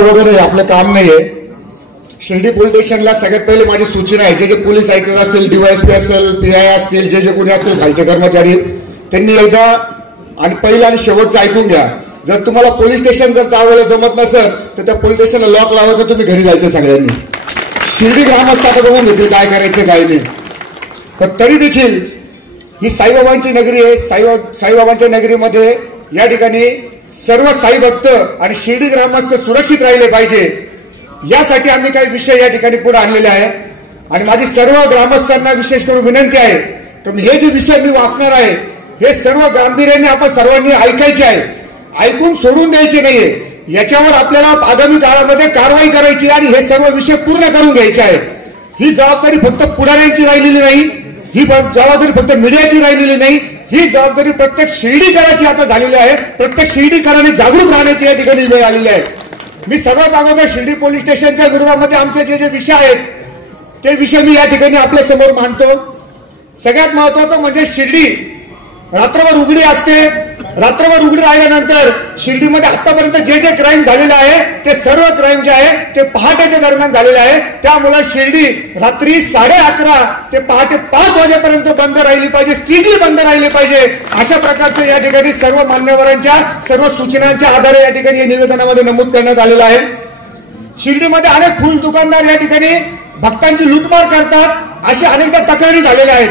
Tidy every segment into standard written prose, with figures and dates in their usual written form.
वगैरे आपलं काम नाहीये। शिर्डी पोलीस स्टेशनला सगळ्यात पहिले माझी सूचना आहे, जे पोलीस आयुक्त असेल, डीवायएसपी असेल, पीआय असतील, जे कोणी असेल खालचे कर्मचारी, त्यांनी एकदा आणि पहिलं आणि शेवटचं ऐकून घ्या। जर तुम्हाला पोलीस स्टेशन जर चालवायला जमत नसेल तर त्या पोलीस स्टेशनला लॉक लावायचं, तुम्ही घरी जायचं सगळ्यांनी। शिर्डी ग्रामस्थ आता बघून घेतील काय करायचं काय नाही। पण तरी देखील ही साईबाबांची नगरी आहे। साईबाबांच्या नगरीमध्ये या ठिकाणी सर्व साई भक्त आणि शिर्डी ग्रामस्थ सुरक्षित राहिले पाहिजे, यासाठी आम्ही काही विषय या ठिकाणी पुढे आणलेले आहे। आणि माझी सर्व ग्रामस्थांना विशेष करून विनंती आहे की हे जे विषय मी वाचणार आहे हे सर्व गांभीर्याने आपण सर्वांनी ऐकायचे आहे, ऐकून सोडून द्यायचे नाहीये। याच्यावर आपल्याला आगामी काळामध्ये कारवाई करायची आणि हे सर्व विषय पूर्ण करून घ्यायचे आहे। ही जबाबदारी फक्त पुढाऱ्यांची राहिलेली नाही, ही जबाबदारी फक्त मीडियाची राहिलेली नाही, ही जबाबदारी प्रत्येक शिर्डीकरांची आता झालेली आहे। प्रत्येक शिर्डीकरांनी जागरूक राहण्याची या ठिकाणी वेळ आलेली आहे। मी सर्वात अगोदर शिर्डी पोलीस स्टेशनच्या विरोधामध्ये आमचे जे विषय आहेत ते विषय मी या ठिकाणी आपल्या समोर मांडतो। सगळ्यात महत्वाचं म्हणजे शिर्डी रात्रभर उघडी असते। रात्रभर उघडी राहिल्यानंतर शिर्डीमध्ये आतापर्यंत जे क्राईम झालेले आहे ते सर्व क्राईम जे आहे ते पहाटेच्या दरम्यान झालेले आहे। त्यामुळे शिर्डी रात्री 11:30 ते पहाटे 5 वाजेपर्यंत बंद राहिली पाहिजे, स्ट्रिक्टली बंद राहिली पाहिजे। अशा प्रकारचं या ठिकाणी सर्व मान्यवरांच्या सर्व सूचनांच्या आधारे या ठिकाणी या निवेदनामध्ये नमूद करण्यात आलेलं आहे। शिर्डीमध्ये अनेक फुल दुकानदार या ठिकाणी भक्तांची लूटमार करतात, अशा अनेकदा तक्रारी झालेल्या आहेत,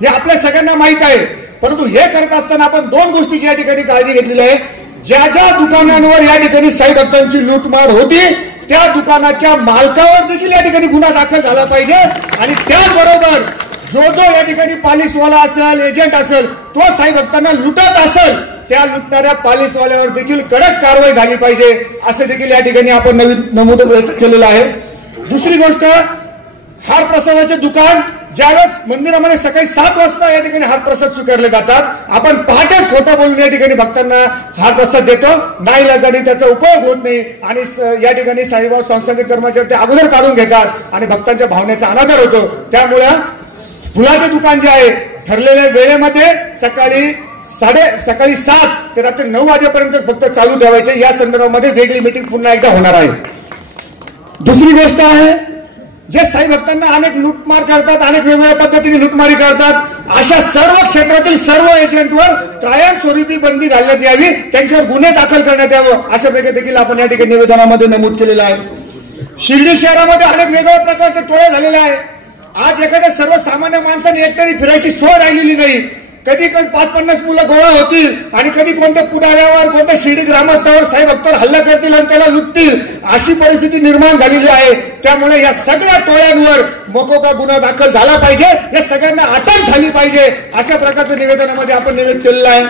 हे आपल्या सगळ्यांना माहित आहे। परंतु हे करत असताना आपण दोन गोष्टीची या ठिकाणी काळजी घेतलेली आहे। ज्या दुकानांवर या ठिकाणी साई भक्तांची लूटमार होती त्या दुकानाच्या मालकावर देखील या ठिकाणी गुन्हा दाखल झाला पाहिजे आणि त्याचबरोबर जो या ठिकाणी पालिसवाला असेल, एजंट असेल, तो साई भक्तांना लुटत असेल त्या लुटणाऱ्या पालिसवाल्यावर देखील कडक कारवाई झाली पाहिजे, असे देखील या ठिकाणी आपण नवीन नमूद केलेलं आहे। दुसरी गोष्ट, हार प्रसादाचे दुकान ज्यावेळेस मंदिरामध्ये सकाळी 7 वाजता या ठिकाणी हार प्रसाद स्वीकारले जातात, आपण पहाटेच खोटं बोलून या ठिकाणी भक्तांना हार प्रसाद देतो, नाईलाजाने त्याचा उपयोग होत नाही आणि या ठिकाणी साईबाबा संस्थांचे कर्मचारी ते अगोदर काढून घेतात आणि भक्तांच्या भावनेचा अनादर होतो। त्यामुळे फुलाचे दुकान जे आहे ठरलेल्या वेळेमध्ये सकाळी 7 ते रात्री 9 वाजेपर्यंत फक्त चालू ठेवायचे। या संदर्भामध्ये वेगळी मीटिंग पुन्हा एकदा होणार आहे। दुसरी गोष्ट आहे, जे साई भक्तांना अनेक लूटमार करतात, अनेक वेगवेगळ्या पद्धतीने लूटमारी करतात, अशा सर्व क्षेत्रातील सर्व एजंटवर कायमस्वरूपी बंदी घालण्यात यावी, त्यांच्यावर गुन्हे दाखल करण्यात यावं, अशा प्रकारे देखील आपण या ठिकाणी निवेदनामध्ये नमूद केलेलं आहे। शिर्डी शहरामध्ये अनेक वेगवेगळ्या प्रकारचे टोळे झालेले आहे। आज एखाद्या सर्वसामान्य माणसाने एकतरी फिरायची सोय राहिलेली नाही। कधी 5-50 मुलं गोळा होतील आणि कधी कोणत्या पुढाऱ्यावर, कोणत्या शिर्डी ग्रामस्थावर, साई भक्तांवर हल्ला करतील आणि त्याला लुटतील, अशी परिस्थिती निर्माण झालेली आहे। त्यामुळे या सगळ्या टोळ्यांवर मोकोका गुन्हा दाखल झाला पाहिजे, या सगळ्यांना अटक झाली पाहिजे, अशा प्रकारचं निवेदनामध्ये आपण निवेदन केलेलं आहे।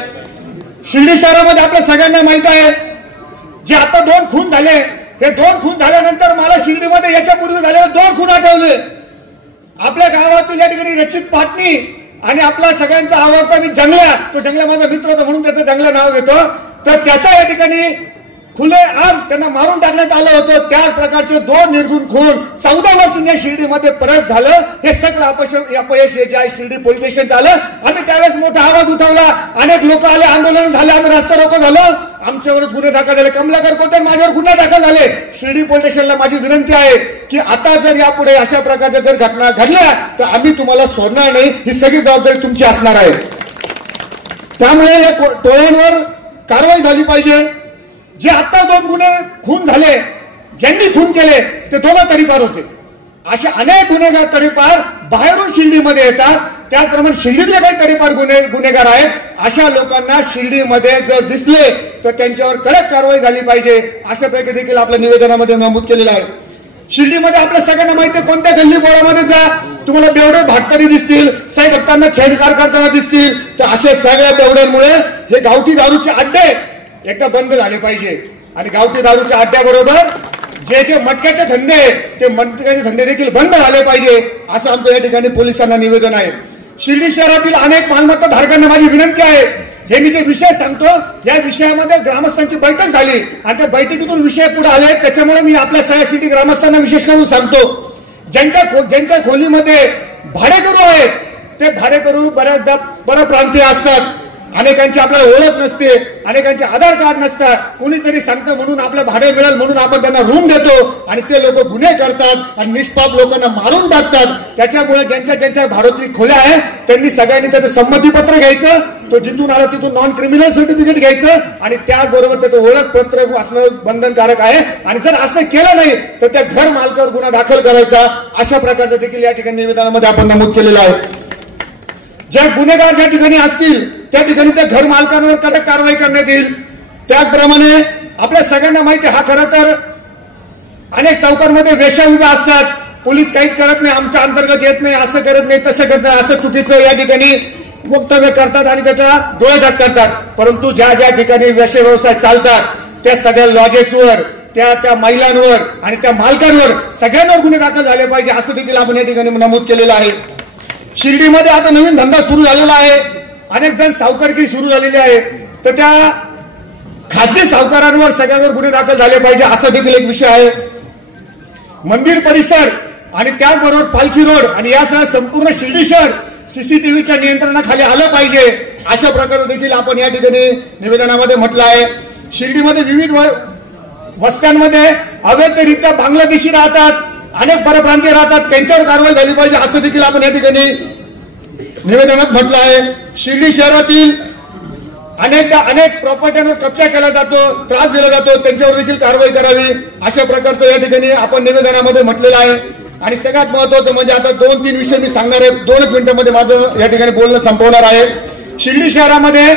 शिर्डी शहरामध्ये आपल्या सगळ्यांना माहित आहे, जे आता 2 खून झाले, हे 2 खून झाल्यानंतर मला शिर्डीमध्ये याच्यापूर्वी झालेले 2 खून आठवले। आपल्या गावातील या ठिकाणी रचित पाटणी आणि आपला सगळ्यांचा आवडता मी जंगल्या, तो जंगल्या माझा मित्र होता म्हणून त्याचं जंगल्या नाव घेतो, तर त्याचा या ठिकाणी खुले आम त्यांना मारून टाकण्यात आलं होतं। त्याच प्रकारचे 2 निर्गुण खून 14 वर्षांच्या शिर्डीमध्ये परत झालं। हे सगळं अपयश जे आहे शिर्डी पोलीस स्टेशनचं आलं। आम्ही त्यावेळेस मोठा आवाज उठवला, अनेक लोक आले, आंदोलन झाले, आम्ही रस्ता रोको झालं, आमच्यावर गुन्हे दाखल झाले, कमलाकर कोटे माझ्यावर गुन्हे दाखल झाले। शिर्डी पोलीस स्टेशनला माझी विनंती आहे की आता जर यापुढे अशा प्रकारच्या जर घटना घडल्या तर आम्ही तुम्हाला सोडणार नाही, ही सगळी जबाबदारी तुमची असणार आहे। त्यामुळे या टोळ्यांवर कारवाई झाली पाहिजे। जे आता 2 गुन्हे खून झाले, ज्यांनी खून केले ते 2 तडीपार होते, असे अनेक गुन्हेगार तडीपार बाहेरून शिर्डीमध्ये येतात। त्याचप्रमाणे शिर्डीतले काही तडीपार गुन्हेगार आहेत, अशा लोकांना शिर्डीमध्ये जर दिसले तर त्यांच्यावर कडक कारवाई झाली पाहिजे, अशा प्रकारे देखील आपल्या निवेदनामध्ये नमूद केलेलं आहे। शिर्डीमध्ये आपल्या सगळ्यांना माहिती आहे, कोणत्या गल्ली बोळामध्ये जा तुम्हाला बेवडे भाटकरी दिसतील, साई भक्तांना छेडछाड करताना दिसतील, तर अशा सगळ्या बेवड्यांमुळे हे गावठी दारूचे अड्डे एकदा बंद झाले पाहिजे आणि गावठी दारूच्या अड्ड्याबरोबर जे मटक्याचे धंदे, ते मटक्याचे धंदे देखील बंद झाले पाहिजे, असं आमचं या ठिकाणी पोलिसांना निवेदन आहे। शिर्डी शहरातील अनेक मालमत्ता धारकांना माझी विनंती आहे, हे मी जे विषय सांगतो या विषयामध्ये ग्रामस्थांची बैठक झाली आणि त्या बैठकीतून विषय पुढे आले, त्याच्यामुळे मी आपल्या सगळ्या शिर्डी ग्रामस्थांना विशेष करून सांगतो, ज्यांच्या खोलीमध्ये भाडेकरू आहेत ते भाडेकरू बऱ्याचदा परप्रांतीय असतात, अनेकांची आपल्याला ओळख नसते, अनेकांचे आधार कार्ड नसतात, कोणीतरी सांगतं म्हणून आपलं भाडे मिळेल म्हणून आपण त्यांना रूम देतो आणि ते लोक गुन्हे करतात आणि निष्पाप लोकांना मारून टाकतात. त्याच्यामुळे ज्यांच्या भाडोत्री खोल्या आहे त्यांनी सगळ्यांनी त्याचं संमतीपत्र घ्यायचं, तो जिथून आला तिथून नॉन क्रिमिनल सर्टिफिकेट घ्यायचं आणि त्याचबरोबर त्याचं ओळखपत्र असणं बंधनकारक आहे. आणि जर असं केलं नाही तर त्या घर मालकावर गुन्हा दाखल करायचा. अशा प्रकारचं देखील या ठिकाणी निवेदनामध्ये आपण नमूद केलेलं आहे. ज्या गुन्हेगार ज्या ठिकाणी असतील त्या ठिकाणी त्या घर मालकांवर कडक कारवाई करण्यात येईल. त्याचप्रमाणे आपल्या सगळ्यांना माहिती आहे, हा खरं तर अनेक चौकांमध्ये वेश्या उभ्या असतात, पोलीस काहीच करत नाही, आमच्या अंतर्गत येत नाही, असं करत नाही, तसं करत नाही, असं चुकीचं या ठिकाणी वक्तव्य करतात आणि त्याचा डोळेझाक करतात. परंतु ज्या ज्या ठिकाणी वेश्या व्यवसाय चालतात त्या सगळ्या लॉजेसवर, त्या महिलांवर आणि त्या मालकांवर सगळ्यांवर गुन्हे दाखल झाले पाहिजे असं देखील आपण या ठिकाणी नमूद केलेलं आहे. शिर्डीमध्ये आता नवीन धंदा सुरू झालेला आहे, अनेक जण सावकारकी सुरू झालेली आहे, तर त्या खाजगी सावकारांवर सगळ्यांवर गुन्हे दाखल झाले पाहिजे असा देखील एक विषय आहे. मंदिर परिसर आणि त्याचबरोबर पालखी रोड आणि यासह संपूर्ण शिर्डी शहर सीसीटीव्हीच्या नियंत्रणाखाली आलं पाहिजे अशा प्रकारे देखील आपण या ठिकाणी निवेदनामध्ये म्हटलं आहे. शिर्डीमध्ये विविध वस्त्यांमध्ये अवैधरित्या बांगलादेशी राहतात, अनेक परप्रांतीय राहतात, त्यांच्यावर कारवाई झाली पाहिजे असं देखील आपण या ठिकाणी निवेदनात म्हटलं आहे. शिर्डी शहरातील अनेक प्रॉपर्ट्यांवर कब्जा केला जातो, त्रास दिला जातो, त्यांच्यावर देखील कारवाई करावी अशा प्रकारचं या ठिकाणी आपण निवेदनामध्ये म्हटलेलं आहे. आणि सगळ्यात महत्वाचं म्हणजे आता 2-3 विषय मी सांगणार आहे, 2 मिनिटांमध्ये माझं या ठिकाणी बोलणं संपवणार आहे. शिर्डी शहरामध्ये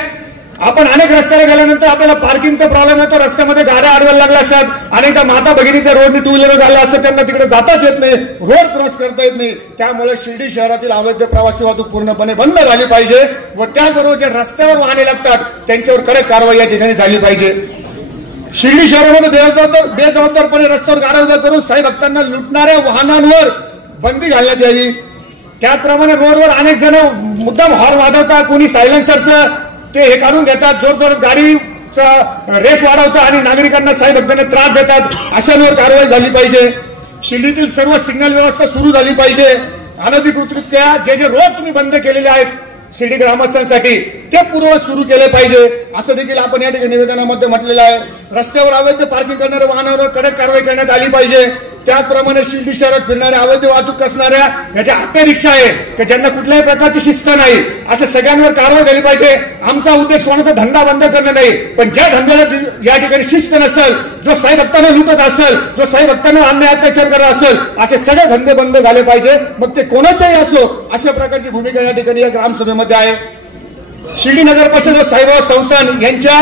आपण अनेक रस्त्याला गेल्यानंतर आपल्याला पार्किंगचा प्रॉब्लेम होतो, रस्त्यामध्ये गाड्या अडवायला लागल्या असतात, अनेकदा माता भगिनी त्या रोडनी टू व्हीलर झाल्या असतात, त्यांना तिकडे जाताच येत नाही, रोड क्रॉस करता येत नाही. त्यामुळे शिर्डी शहरातील अवैध प्रवासी वाहतूक पूर्णपणे बंद झाली पाहिजे व त्याचबरोबर जे रस्त्यावर वाहने लागतात त्यांच्यावर कडक कारवाई या ठिकाणी झाली पाहिजे. शिर्डी शहरामध्ये बेजबाबदारपणे रस्त्यावर गाड्या उभ्या करून साई भक्तांना लुटणाऱ्या वाहनांवर बंदी घालण्यात यावी. त्याचप्रमाणे रोडवर अनेक जण मुद्दाम हॉर्न वाजवतात, कोणी सायलेन्सरचं ते हे काढून घेतात, जोर जोरात गाडीचा रेस वाढवतात आणि नागरिकांना साई भक्तांना त्रास देतात, अशांवर कारवाई झाली पाहिजे. शिर्डीतील सर्व सिग्नल व्यवस्था सुरू झाली पाहिजे. अनधिकृतरित्या जे रोड तुम्ही बंद केलेले आहेत शिर्डी ग्रामस्थांसाठी ते पूर्ववत सुरू केले पाहिजे असं देखील आपण या ठिकाणी निवेदनामध्ये म्हटलेलं आहे. रस्त्यावर अवैध पार्किंग करणाऱ्या वाहनांवर कडक कारवाई करण्यात आली पाहिजे. त्याचप्रमाणे शिर्डी शहरात फिरणाऱ्या अवैध वाहतूक करणाऱ्या याच्या ऑटो रिक्षा आहे की ज्यांना कुठल्याही प्रकारची शिस्त नाही, अशा सगळ्यांवर कारवाई झाली पाहिजे. आमचा उद्देश कोणाचा धंदा बंद करणं नाही, पण ज्या धंद्याला या ठिकाणी शिस्त नसेल, जो साई भक्तांना लुटत असेल, जो साई भक्तांना अन्याय अत्याचार करत असेल, असे सगळे धंदे बंद झाले पाहिजे, मग ते कोणाचाही असो. अशा प्रकारची भूमिका या ठिकाणी या ग्रामसभेमध्ये आहे. शिर्डी नगर परिषद व साईबाबा संस्थान यांच्या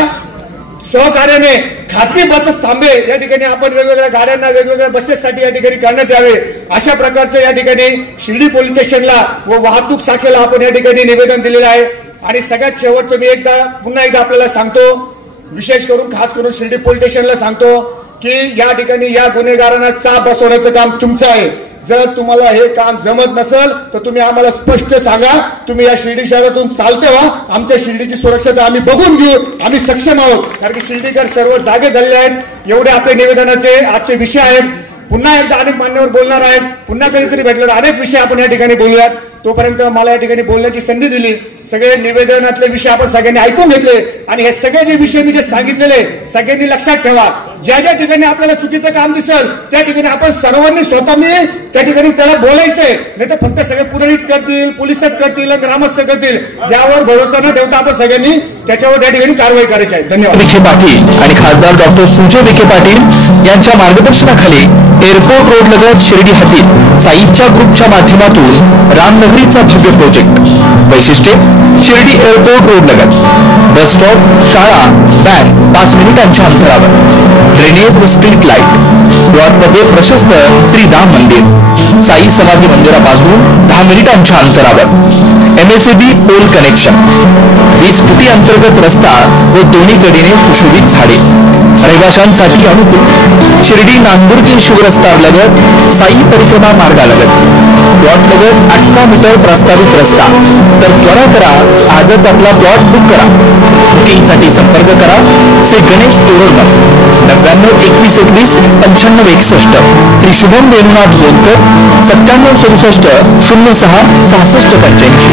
सहकार्याने खाजगी बसेस थांबे या ठिकाणी आपण वेगवेगळ्या गाड्यांना वेगवेगळ्या बसेससाठी या ठिकाणी करण्यात यावे अशा प्रकारचं या ठिकाणी शिर्डी पोलीस स्टेशनला व वाहतूक शाखेला आपण या ठिकाणी निवेदन दिलेलं आहे. आणि सगळ्यात शेवटचं मी पुन्हा एकदा आपल्याला सांगतो, विशेष करून खास करून शिर्डी पोलीस स्टेशनला सांगतो की या ठिकाणी या गुन्हेगारांना चाप बसवण्याचं काम तुमचं आहे. जर तुम्हाला हे काम जमत नसेल तर तुम्ही आम्हाला स्पष्ट सांगा, तुम्ही या शिर्डी शहरातून चालते व्हा, आमच्या शिर्डीची सुरक्षता आम्ही बघून घेऊ, आम्ही सक्षम आहोत. कारण की शिर्डीकर सर्व जागे झालेले आहेत. एवढे आपले निवेदनाचे आजचे विषय आहेत. पुन्हा एकदा अनेक मान्यवर बोलणार आहेत, पुन्हा कधीतरी भेटल्यावर अनेक विषय आपण या ठिकाणी बोलूयात. तोपर्यंत मला या ठिकाणी बोलण्याची संधी दिली. सगळे निवेदनातले विषय आपण सगळ्यांनी ऐकून घेतले आणि हे सगळे जे विषय मी जे सांगितलेले सगळ्यांनी लक्षात ठेवा. ज्या ज्या ठिकाणी आपल्याला चुकीचं काम दिसेल त्या ठिकाणी आपण सर्वांनी स्वतःनी त्या ठिकाणी त्याला बोलायचंय, नाही तर फक्त सगळे पुढारीच करतील, पोलिसच करतील, ग्रामस्थ करतील, यावर भरोसा न ठेवता आपण सगळ्यांनी त्याच्यावर त्या ठिकाणी कारवाई करायची आहे. धन्यवाद. विखे पाटील आणि खासदार डॉक्टर सुजय विखे पाटील यांच्या मार्गदर्शनाखाली एअरपोर्ट रोड लगत शिर्डी हद्दीत साईच्या ग्रुपच्या माध्यमातून रामनगरीचा भव्य प्रोजेक्ट. वैशिष्ट्ये शिर्डी एअरपोर्ट रोड लगत बस स्टॉप, शाळा, बँक 5 मिनिटांच्या अंतरावर, ड्रेनेज व स्ट्रीट लाईट, प्लॉटमध्ये प्रशस्त श्री राम मंदिर, साई समाधी मंदिरापासून 10 मिनिटांच्या अंतरावर, MSAB पोल कनेक्शन, 20 फुटी अंतर्गत रस्ता व दोन्ही कडेने सुशोभित झाडे, रहिवाशांसाठी अनुकूल शिर्डी नांदुर्गी शिवरस्ता लगत साई परिक्रमा मार्गालगत, प्लॉट लगत 18 मीटर प्रस्तावित रस्ता. तर त्वरा करा, आजच आपला प्लॉट बुक करा. बुकिंगसाठी संपर्क करा श्री गणेश तोरडमल 99 21 21 95 61, श्री शुभम वेणुनाथ बोधकर 97 67 06 65 85.